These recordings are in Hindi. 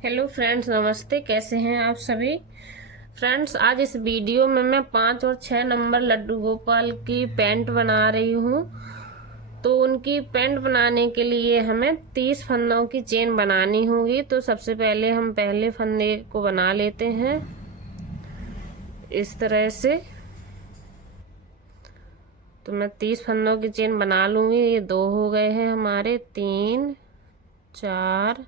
हेलो फ्रेंड्स, नमस्ते। कैसे हैं आप सभी। फ्रेंड्स, आज इस वीडियो में मैं 5 और 6 नंबर लड्डू गोपाल की पेंट बना रही हूँ। तो उनकी पेंट बनाने के लिए हमें 30 फंदों की चेन बनानी होगी। तो सबसे पहले हम पहले फंदे को बना लेते हैं इस तरह से। तो मैं 30 फंदों की चेन बना लूँगी। ये 2 हो गए हैं हमारे, 3 4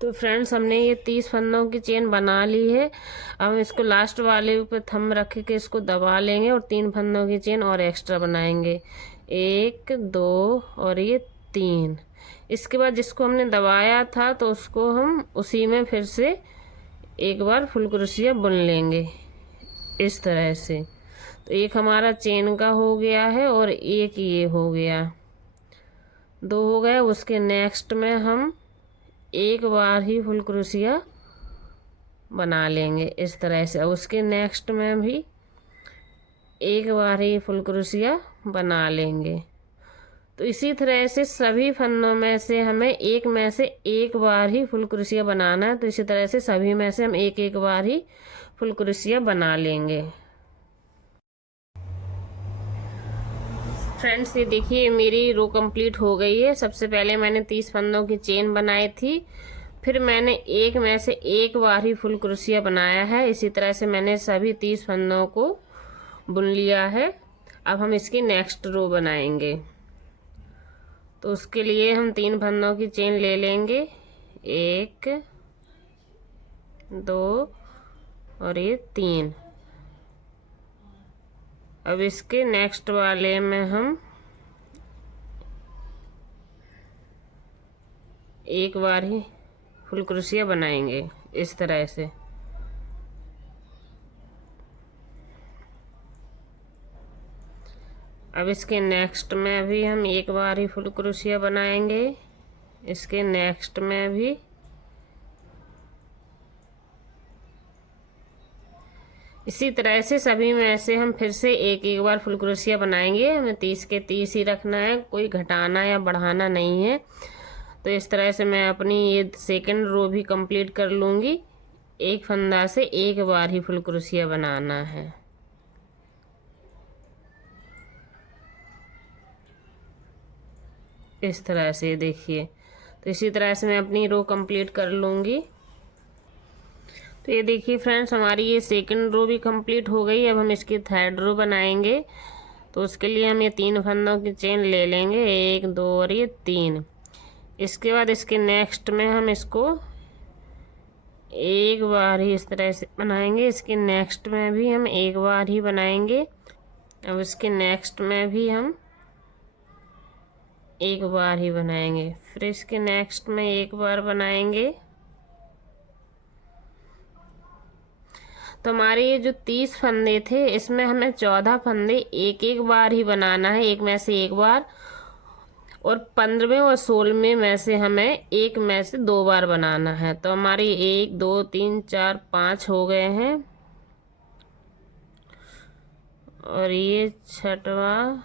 तो फ्रेंड्स, हमने ये 30 फंदों की चेन बना ली है। अब हम इसको लास्ट वाले पे थंब रख के इसको दबा लेंगे और 3 फंदों की चेन और एक्स्ट्रा बनाएंगे। 1 2 और ये 3। इसके बाद जिसको हमने दबाया था तो उसको हम उसी में फिर से एक बार फुल क्रोशिया बुन लेंगे इस तरह से। तो एक हमारा चेन का हो गया है और एक ये हो गया, 2 हो गया। उसके नेक्स्ट में हम एक बार ही फुल क्रोशिया बना लेंगे इस तरह से। उसके नेक्स्ट में भी एक बार ही फुल क्रोशिया बना लेंगे। तो इसी तरह से सभी फंदों में से हमें एक में से एक बार ही फुल क्रोशिया बनाना है। तो इसी तरह से सभी में से हम एक एक बार ही फुल क्रोशिया बना लेंगे। फ्रेंड्स, ये देखिए मेरी रो कंप्लीट हो गई है। सबसे पहले मैंने 30 फंदों की चेन बनाई थी, फिर मैंने एक में से एक बार ही फुल क्रोशिया बनाया है। इसी तरह से मैंने सभी 30 फंदों को बुन लिया है। अब हम इसकी नेक्स्ट रो बनाएंगे। तो उसके लिए हम 3 फंदों की चेन ले लेंगे, 1 2 और ये 3। अब इसके नेक्स्ट वाले में हम एक बार ही फुल क्रोशिया बनाएंगे इस तरह से। अब इसके नेक्स्ट में भी हम एक बार ही फुल क्रोशिया बनाएंगे, इसके नेक्स्ट में भी। इसी तरह से सभी में से हम फिर से एक एक बार फुल क्रोशिया बनाएंगे। हमें 30 के 30 ही रखना है, कोई घटाना या बढ़ाना नहीं है। तो इस तरह से मैं अपनी ये सेकंड रो भी कंप्लीट कर लूँगी। एक फंदा से एक बार ही फुल क्रोशिया बनाना है। इस तरह से देखिए। तो इसी तरह से मैं अपनी रो कंप्लीट कर लूँगी। तो ये देखिए फ्रेंड्स, हमारी ये सेकंड रो भी कंप्लीट हो गई। अब हम इसकी थर्ड रो बनाएंगे। तो उसके लिए हम ये 3 फंदों की चेन ले लेंगे, 1 2 और ये 3। इसके बाद इसके नेक्स्ट में हम इसको एक बार ही इस तरह से बनाएंगे। इसके नेक्स्ट में भी हम एक बार ही बनाएंगे। अब इसके नेक्स्ट में भी हम एक बार ही बनाएंगे, फिर इसके नेक्स्ट में एक बार बनाएंगे। तो हमारे ये जो 30 फंदे थे, इसमें हमें 14 फंदे एक एक बार ही बनाना है, एक में से एक बार। और 15वें और 16वें में से हमें एक में से 2 बार बनाना है। तो हमारी 1 2 3 4 5 हो गए हैं। और ये छठवा,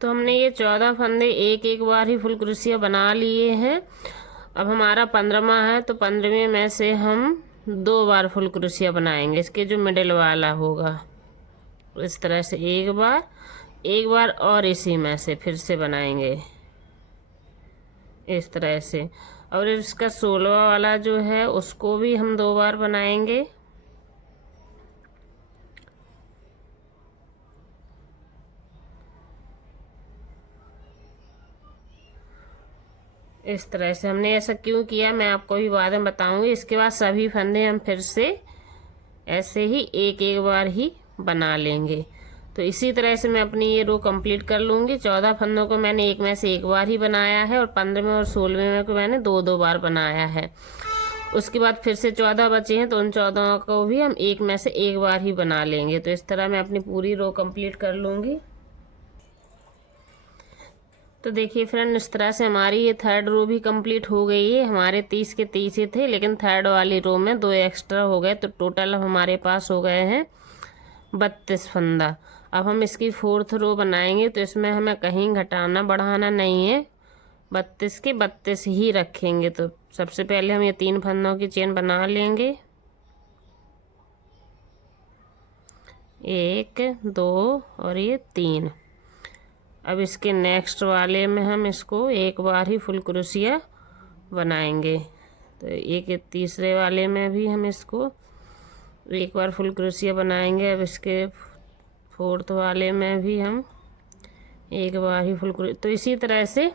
तो हमने ये 14 फंदे एक एक बार ही फुल क्रोशिया बना लिए हैं। अब हमारा 15वां है, तो 15वें में से हम 2 बार फुल क्रोशिया बनाएंगे। इसके जो मिडिल वाला होगा इस तरह से एक बार और इसी में से फिर से बनाएंगे इस तरह से। और इसका 16वां वाला जो है उसको भी हम 2 बार बनाएंगे। इस तरह से हमने ऐसा क्यों किया मैं आपको भी बाद में बताऊंगी। इसके बाद सभी फंदे हम फिर से ऐसे ही एक एक बार ही बना लेंगे। तो इसी तरह से मैं अपनी ये रो कंप्लीट कर लूँगी। 14 फंदों को मैंने एक में से एक बार ही बनाया है और 15वें और 16वें में को मैंने 2 2 बार बनाया है। उसके बाद फिर से 14 बचे हैं, तो उन 14 को भी हम एक में से एक बार ही बना लेंगे। तो इस तरह मैं अपनी पूरी रो कंप्लीट कर लूँगी। तो देखिए फ्रेंड, इस तरह से हमारी ये थर्ड रो भी कंप्लीट हो गई है। हमारे 30 के 30 ही थे, लेकिन थर्ड वाली रो में 2 एक्स्ट्रा हो गए, तो टोटल अब हमारे पास हो गए हैं 32 फंदा। अब हम इसकी फोर्थ रो बनाएंगे, तो इसमें हमें कहीं घटाना बढ़ाना नहीं है, 32 के 32 ही रखेंगे। तो सबसे पहले हम ये 3 फंदों की चेन बना लेंगे, 1 2 और ये 3। अब इसके नेक्स्ट वाले में हम इसको एक बार ही फुल क्रोशिया बनाएंगे। तो एक तीसरे वाले में भी हम इसको एक बार फुल क्रोशिया बनाएंगे। अब इसके फोर्थ वाले में भी हम एक बार ही फुल क्रोशिया। तो इसी तरह से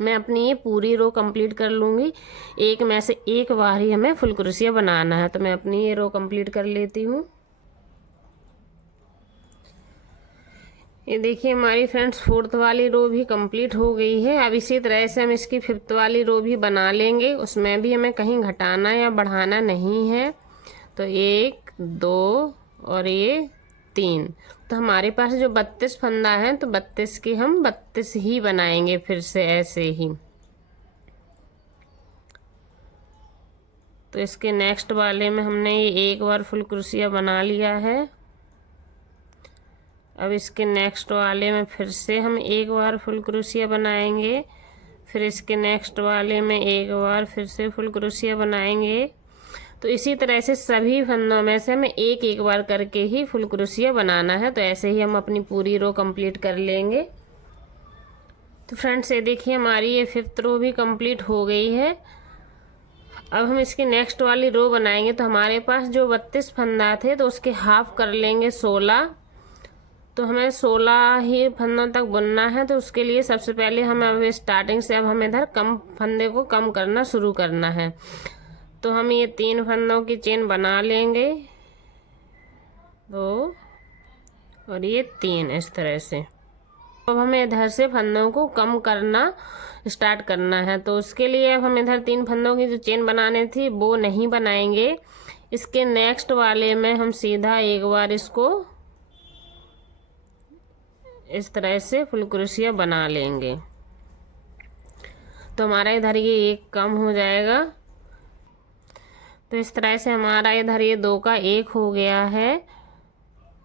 मैं अपनी ये पूरी रो कंप्लीट कर लूँगी। एक में से एक बार ही हमें फुल क्रोशिया बनाना है। तो मैं अपनी ये रो कंप्लीट कर लेती हूँ। ये देखिए हमारी फ्रेंड्स फोर्थ वाली रो भी कंप्लीट हो गई है। अब इसी तरह से हम इसकी फिफ्थ वाली रो भी बना लेंगे, उसमें भी हमें कहीं घटाना या बढ़ाना नहीं है। तो 1 2 और ये 3। तो हमारे पास जो 32 फंदा है, तो 32 के हम 32 ही बनाएंगे फिर से ऐसे ही। तो इसके नेक्स्ट वाले में हमने ये एक बार फुल क्रोशिया बना लिया है। अब इसके नेक्स्ट वाले में फिर से हम एक बार फुल क्रोशिया बनाएंगे, फिर इसके नेक्स्ट वाले में एक बार फिर से फुल क्रोशिया बनाएंगे। तो इसी तरह से सभी फंदों में से हमें एक एक बार करके ही फुल क्रोशिया बनाना है। तो ऐसे ही हम अपनी पूरी रो कंप्लीट कर लेंगे। तो फ्रेंड्स ये देखिए हमारी ये फिफ्थ रो भी कंप्लीट हो गई है। अब हम इसकी नेक्स्ट वाली रो बनाएंगे। तो हमारे पास जो 32 फंदा थे, तो उसके हाफ कर लेंगे 16। तो हमें 16 ही फंदों तक बुनना है। तो उसके लिए सबसे पहले हमें अब स्टार्टिंग से अब हमें इधर कम फंदे को कम करना शुरू करना है। तो हम ये 3 फंदों की चेन बना लेंगे, 2 और ये 3 इस तरह से। अब हमें इधर से फंदों को कम करना स्टार्ट करना है। तो उसके लिए अब हम इधर 3 फंदों की जो चेन बनाने थी वो नहीं बनाएंगे। इसके नेक्स्ट वाले में हम सीधा एक बार इसको इस तरह से फुल क्रोशिया बना लेंगे। तो हमारा इधर ये एक कम हो जाएगा। तो इस तरह से हमारा इधर ये 2 का 1 हो गया है।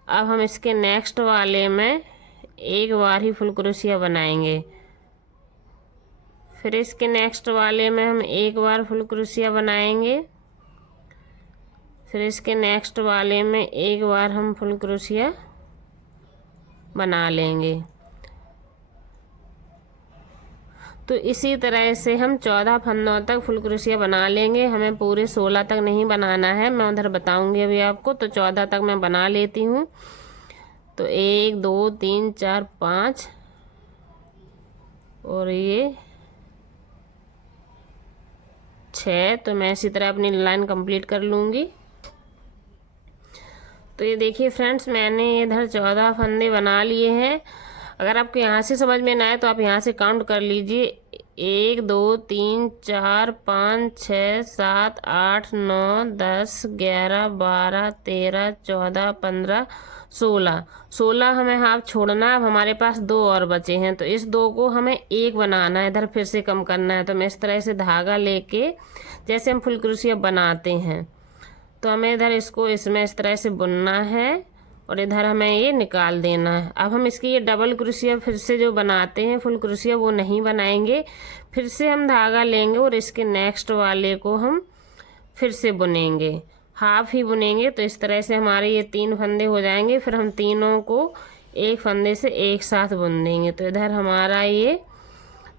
अब हम इसके नेक्स्ट वाले में एक बार ही फुल क्रोशिया बनाएंगे, फिर इसके नेक्स्ट वाले में हम एक बार फुल क्रोशिया बनाएंगे, फिर इसके नेक्स्ट वाले में एक बार हम फुल क्रोशिया बना लेंगे। तो इसी तरह से हम 14 फंदों तक फुल क्रोशिया बना लेंगे। हमें पूरे 16 तक नहीं बनाना है, मैं उधर बताऊंगी अभी आपको। तो 14 तक मैं बना लेती हूँ। तो 1 2 3 4 5 और ये 6। तो मैं इसी तरह अपनी लाइन कंप्लीट कर लूँगी। तो ये देखिए फ्रेंड्स, मैंने इधर 14 फंदे बना लिए हैं। अगर आपको यहाँ से समझ में ना आए तो आप यहाँ से काउंट कर लीजिए, 1 2 3 4 5 6 7 8 9 10 11 12 13 14 15 16 हमें हाफ छोड़ना है। अब हमारे पास 2 और बचे हैं, तो इस 2 को हमें एक बनाना है, इधर फिर से कम करना है। तो मैं इस तरह से धागा लेके जैसे हम फुल क्रोशिया बनाते हैं, तो हमें इधर इसको इसमें इस तरह से बुनना है और इधर हमें ये निकाल देना है। अब हम इसकी ये डबल क्रोशिया फिर से जो बनाते हैं फुल क्रोशिया वो नहीं बनाएंगे। फिर से हम धागा लेंगे और इसके नेक्स्ट वाले को हम फिर से बुनेंगे, हाफ ही बुनेंगे। तो इस तरह से हमारे ये 3 फंदे हो जाएंगे। फिर हम तीनों को एक फंदे से एक साथ बुन देंगे। तो इधर हमारा ये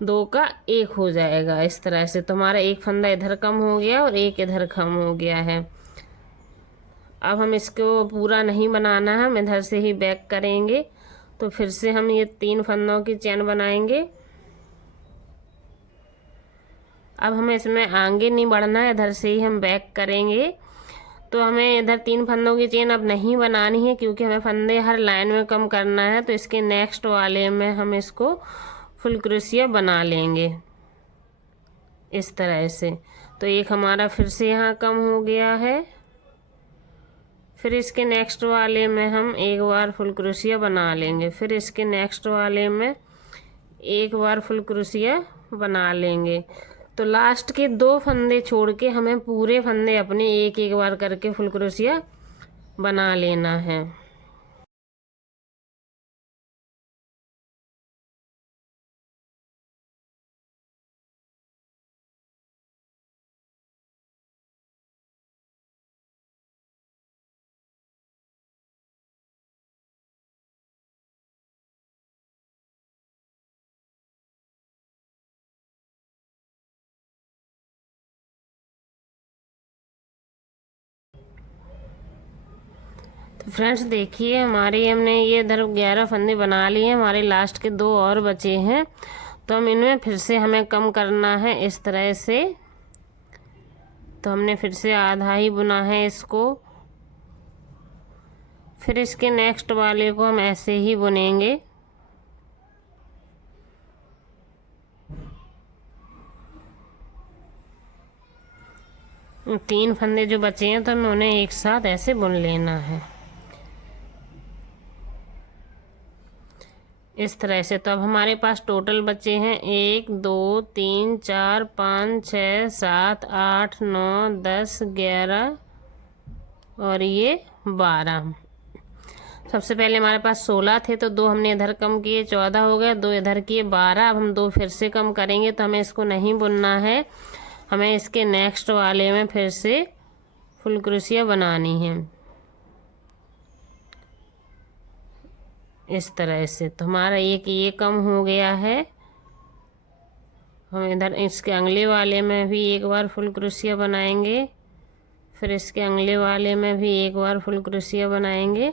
2 का 1 हो जाएगा इस तरह से। तो हमारा एक फंदा इधर कम हो गया और एक इधर कम हो गया है। अब हम इसको पूरा नहीं बनाना है, हम इधर से ही बैक करेंगे। तो फिर से हम ये 3 फंदों की चेन बनाएंगे। अब हमें इसमें आगे नहीं बढ़ना है, इधर से ही हम बैक करेंगे। तो हमें इधर 3 फंदों की चेन अब नहीं बनानी है, क्योंकि हमें फंदे हर लाइन में कम करना है। तो इसके नेक्स्ट वाले में हम इसको फुल क्रोशिया बना लेंगे इस तरह से। तो एक हमारा फिर से यहाँ कम हो गया है। फिर इसके नेक्स्ट वाले में हम एक बार फुल क्रोशिया बना लेंगे, फिर इसके नेक्स्ट वाले में एक बार फुल क्रोशिया बना लेंगे। तो लास्ट के 2 फंदे छोड़ के हमें पूरे फंदे अपने एक एक बार करके फुल क्रोशिया बना लेना है। तो फ्रेंड्स देखिए, हमने ये इधर 11 फंदे बना लिए हैं, हमारे लास्ट के 2 और बचे हैं। तो हम इनमें फिर से हमें कम करना है इस तरह से। तो हमने फिर से आधा ही बुना है इसको। फिर इसके नेक्स्ट वाले को हम ऐसे ही बुनेंगे। तीन फंदे जो बचे हैं तो हमें उन्हें एक साथ ऐसे बुन लेना है इस तरह से। तो अब हमारे पास टोटल बचे हैं 1 2 3 4 5 6 7 8 9 10 11 और ये 12। सबसे पहले हमारे पास 16 थे, तो 2 हमने इधर कम किए, 14 हो गए, 2 इधर किए, 12। अब हम 2 फिर से कम करेंगे, तो हमें इसको नहीं बुनना है, हमें इसके नेक्स्ट वाले में फिर से फुल क्रोशिया बनानी है इस तरह से। तो हमारा ये कम हो गया है। हम इधर इसके अगले वाले में भी एक बार फुल क्रोशिया बनाएंगे, फिर इसके अगले वाले में भी एक बार फुल क्रोशिया बनाएंगे।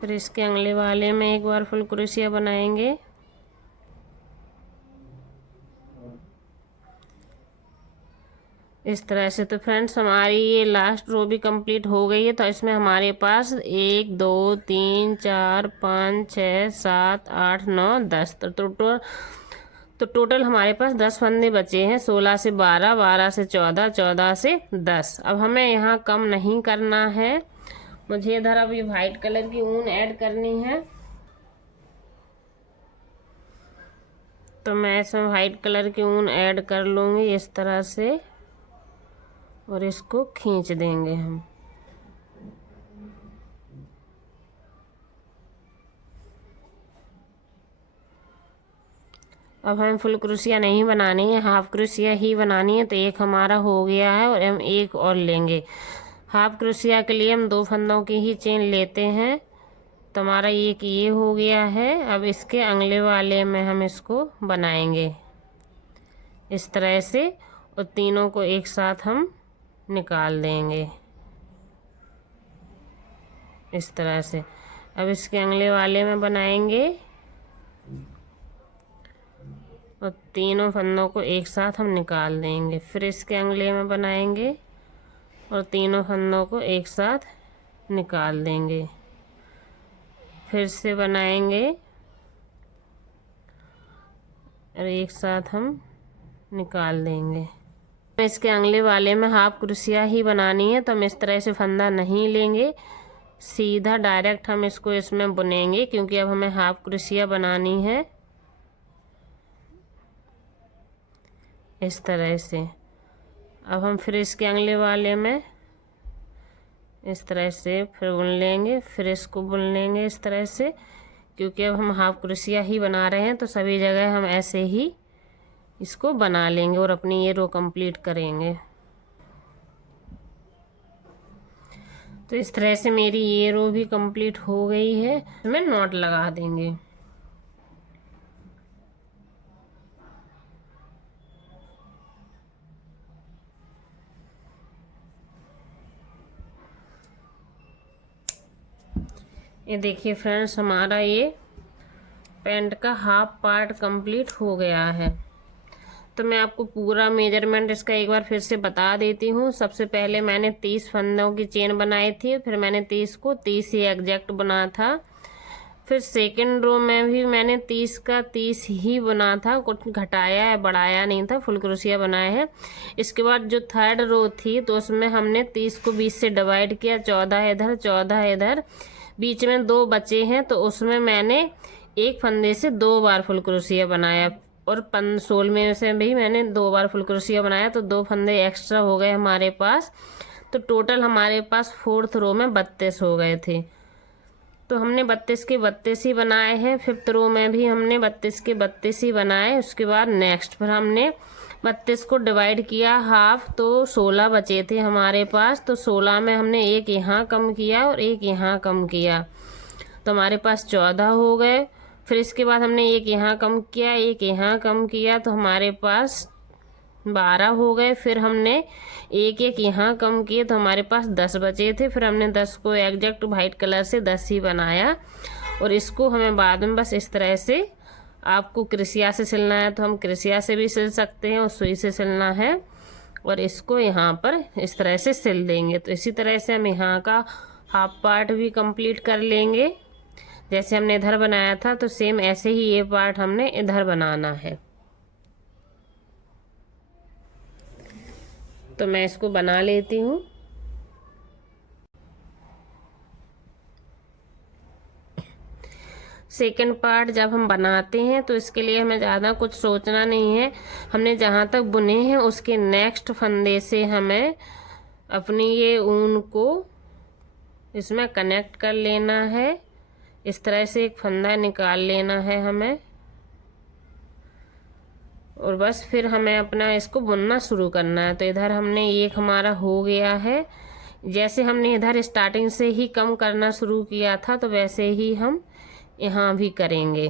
फिर इसके अगले वाले में एक बार फुल क्रोशिया बनाएंगे। इस तरह से। तो फ्रेंड्स हमारी ये लास्ट रो भी कंप्लीट हो गई है। तो इसमें हमारे पास 1 2 3 4 5 6 7 8 9 10 तो टोटल हमारे पास 10 फंदे बचे हैं। 16 से 12, 12 से 14, 14 से 10। अब हमें यहाँ कम नहीं करना है, मुझे इधर अब ये वाइट कलर की ऊन ऐड करनी है। तो मैं इसमें वाइट कलर की ऊन ऐड कर लूँगी इस तरह से, और इसको खींच देंगे हम। अब हमें फुल क्रोशिया नहीं बनानी है, हाफ क्रोशिया ही बनानी है। तो एक हमारा हो गया है और हम एक और लेंगे। हाफ क्रोशिया के लिए हम 2 फंदों की ही चेन लेते हैं। तो हमारा ये हो गया है। अब इसके अगले वाले में हम इसको बनाएंगे इस तरह से, और तीनों को एक साथ हम निकाल देंगे इस तरह से। अब इसके अगले वाले में बनाएंगे और तीनों फंदों को एक साथ हम निकाल देंगे। फिर इसके अगले में बनाएंगे और तीनों फंदों को एक साथ निकाल देंगे। फिर से बनाएंगे और एक साथ हम निकाल देंगे। इसके अगले वाले में हाफ क्रोशिया ही बनानी है, तो हम इस तरह से फंदा नहीं लेंगे, सीधा डायरेक्ट हम इसको इसमें बुनेंगे, क्योंकि अब हमें हाफ क्रोशिया बनानी है इस तरह से। अब हम फिर इसके अगले वाले में इस तरह से फिर बुन लेंगे, फिर इसको बुन लेंगे इस तरह से, क्योंकि अब हम हाफ क्रोशिया ही बना रहे हैं। तो सभी जगह हम ऐसे ही इसको बना लेंगे और अपनी ये रो कंप्लीट करेंगे। तो इस तरह से मेरी ये रो भी कंप्लीट हो गई है। इसमें नॉट लगा देंगे। ये देखिए फ्रेंड्स, हमारा ये पैंट का हाफ पार्ट कंप्लीट हो गया है। तो मैं आपको पूरा मेजरमेंट इसका एक बार फिर से बता देती हूँ। सबसे पहले मैंने 30 फंदों की चेन बनाई थी, फिर मैंने 30 को 30 ही एग्जैक्ट बना था। फिर सेकंड रो में भी मैंने 30 का 30 ही बना था, कुछ घटाया है बढ़ाया नहीं था, फुल क्रोशिया बनाए हैं। इसके बाद जो थर्ड रो थी तो उसमें हमने 30 को 20 से डिवाइड किया, 14 इधर 14 इधर, बीच में 2 बचे हैं तो उसमें मैंने एक फंदे से 2 बार फुल क्रोशिया बनाया, और 16 में से भी मैंने 2 बार फुल क्रोशिया बनाया, तो 2 फंदे एक्स्ट्रा हो गए हमारे पास। तो टोटल हमारे पास फोर्थ रो में 32 हो गए थे। तो हमने 32 के 32 ही बनाए हैं। फिफ्थ रो में भी हमने 32 के 32 ही बनाए। उसके बाद नेक्स्ट पर हमने 32 को डिवाइड किया हाफ, तो 16 बचे थे हमारे पास। तो 16 में हमने एक यहाँ कम किया और एक यहाँ कम किया, तो हमारे पास 14 हो गए। फिर इसके बाद हमने एक यहाँ कम किया, एक यहाँ कम किया, तो हमारे पास 12 हो गए। फिर हमने एक एक यहाँ कम किए तो हमारे पास 10 बचे थे। फिर हमने 10 को एग्जैक्ट वाइट कलर से 10 ही बनाया, और इसको हमें बाद में बस इस तरह से, आपको क्रिसिया से सिलना है तो हम क्रिसिया से भी सिल सकते हैं, और सुई से सिलना है, और इसको यहाँ पर इस तरह से सिल देंगे। तो इसी तरह से हम यहाँ का हाफ पार्ट भी कंप्लीट कर लेंगे। जैसे हमने इधर बनाया था तो सेम ऐसे ही ये पार्ट हमने इधर बनाना है। तो मैं इसको बना लेती हूँ। सेकंड पार्ट जब हम बनाते हैं तो इसके लिए हमें ज़्यादा कुछ सोचना नहीं है। हमने जहाँ तक बुने हैं उसके नेक्स्ट फंदे से हमें अपनी ये ऊन को इसमें कनेक्ट कर लेना है। इस तरह से एक फंदा निकाल लेना है हमें, और बस फिर हमें अपना इसको बुनना शुरू करना है। तो इधर हमने एक हमारा हो गया है। जैसे हमने इधर स्टार्टिंग से ही कम करना शुरू किया था तो वैसे ही हम यहाँ भी करेंगे।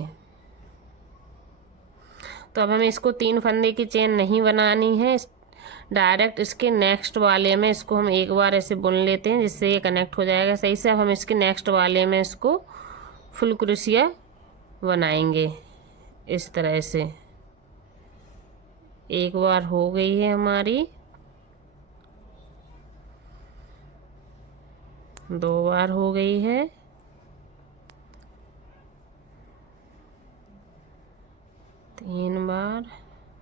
तो अब हमें इसको 3 फंदे की चेन नहीं बनानी है, डायरेक्ट इसके नेक्स्ट वाले में इसको हम एक बार ऐसे बुन लेते हैं, जिससे ये कनेक्ट हो जाएगा सही से। अब हम इसके नेक्स्ट वाले में इसको फुल क्रोशिया बनाएंगे इस तरह से। एक बार हो गई है हमारी, 2 बार हो गई है, 3 बार।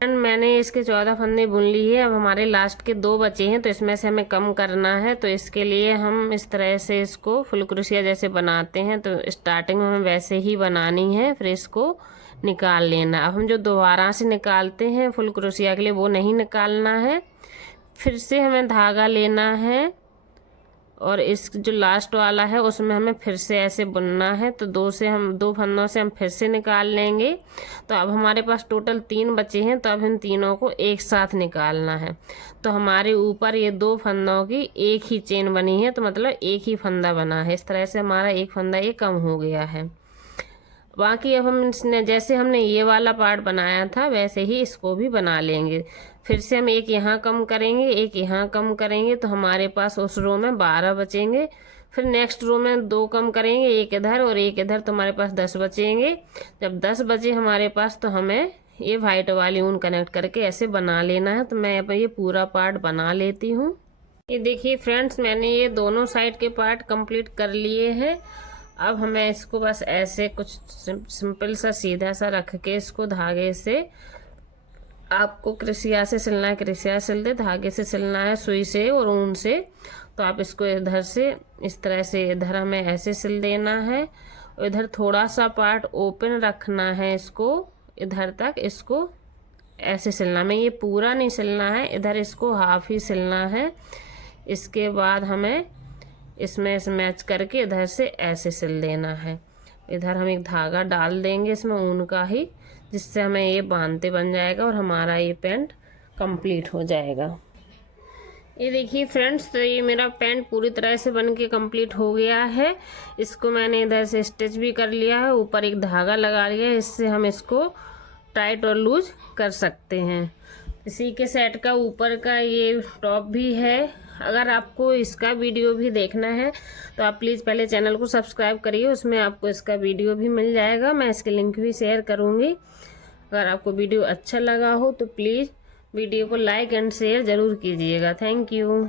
मैंने इसके 14 फंदे बुन ली है। अब हमारे लास्ट के 2 बचे हैं तो इसमें से हमें कम करना है। तो इसके लिए हम इस तरह से इसको फुल क्रोशिया जैसे बनाते हैं तो स्टार्टिंग में हमें वैसे ही बनानी है, फिर इसको निकाल लेना। अब हम जो दोबारा से निकालते हैं फुल क्रोशिया के लिए वो नहीं निकालना है, फिर से हमें धागा लेना है, और इस जो लास्ट वाला है उसमें हमें फिर से ऐसे बुनना है। तो 2 फंदों से हम फिर से निकाल लेंगे। तो अब हमारे पास टोटल 3 बचे हैं, तो अब इन तीनों को एक साथ निकालना है। तो हमारे ऊपर ये 2 फंदों की एक ही चेन बनी है, तो मतलब एक ही फंदा बना है। इस तरह से हमारा एक फंदा ये कम हो गया है। बाकी अब हम जैसे हमने ये वाला पार्ट बनाया था वैसे ही इसको भी बना लेंगे। फिर से हम एक यहाँ कम करेंगे, एक यहाँ कम करेंगे, तो हमारे पास उस रो में 12 बचेंगे। फिर नेक्स्ट रो में 2 कम करेंगे, एक इधर और एक इधर, तो हमारे पास 10 बचेंगे। जब 10 बचे हमारे पास तो हमें ये वाइट वाली ऊन कनेक्ट करके ऐसे बना लेना है। तो मैं अब ये पूरा पार्ट बना लेती हूँ। ये देखिए फ्रेंड्स, मैंने ये दोनों साइड के पार्ट कंप्लीट कर लिए हैं। अब हमें इसको बस ऐसे कुछ सिंपल सा सीधा सा रख के इसको धागे से, आपको क्रिसिया से सिलना है क्रिसिया सिल दे, धागे से सिलना है सुई से और ऊन से। तो आप इसको इधर से इस तरह से इधर हमें ऐसे सिल देना है, और इधर थोड़ा सा पार्ट ओपन रखना है, इसको इधर तक इसको ऐसे सिलना। में ये पूरा नहीं सिलना है, इधर इसको हाफ ही सिलना है। इसके बाद हमें इसमें मैच करके इधर से ऐसे सिल देना है। इधर हम एक धागा डाल देंगे इसमें ऊन का ही, जिससे हमें ये बांधते बन जाएगा और हमारा ये पैंट कंप्लीट हो जाएगा। ये देखिए फ्रेंड्स, तो ये मेरा पैंट पूरी तरह से बन के कंप्लीट हो गया है। इसको मैंने इधर से स्टिच भी कर लिया है, ऊपर एक धागा लगा लिया है, इससे हम इसको टाइट और लूज कर सकते हैं। इसी के सेट का ऊपर का ये टॉप भी है। अगर आपको इसका वीडियो भी देखना है तो आप प्लीज़ पहले चैनल को सब्सक्राइब करिए, उसमें आपको इसका वीडियो भी मिल जाएगा। मैं इसके लिंक भी शेयर करूँगी। अगर आपको वीडियो अच्छा लगा हो तो प्लीज़ वीडियो को लाइक एंड शेयर ज़रूर कीजिएगा। Thank you.